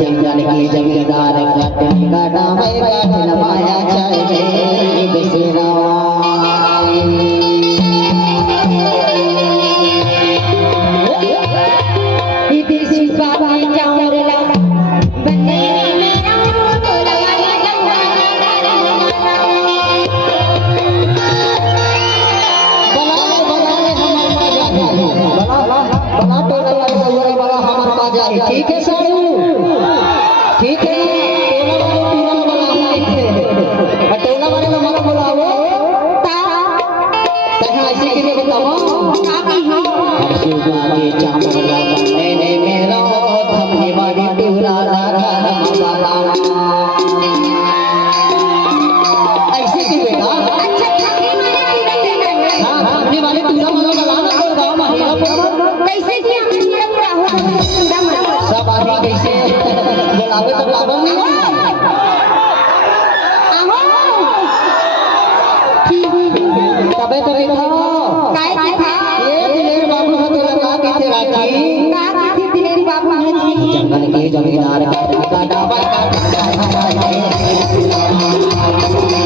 जंगल की जमींदार कटनी का नाम है माया चाहे बेसरा इसी बाबा चावरला बने मेरा बोला ठीक है सारू ठीक है टोला वाले में मत बुलाओ ऐसे के लिए बताओ के चावरला बनने मेरा थमने वाली टूरा ऐसे की बेटा हाँ थमने वाले टूरा मतलब लगाना छोड़ गाँव में कैसे सब आदमी कैसे बुलावे तो बुलावा नहीं तबे तो बैठा ये दिलेर बाबू से तो लगा के थे राखी दिलेर बाबू जंगल के जमींदार का डाबा जंगल के जमींदार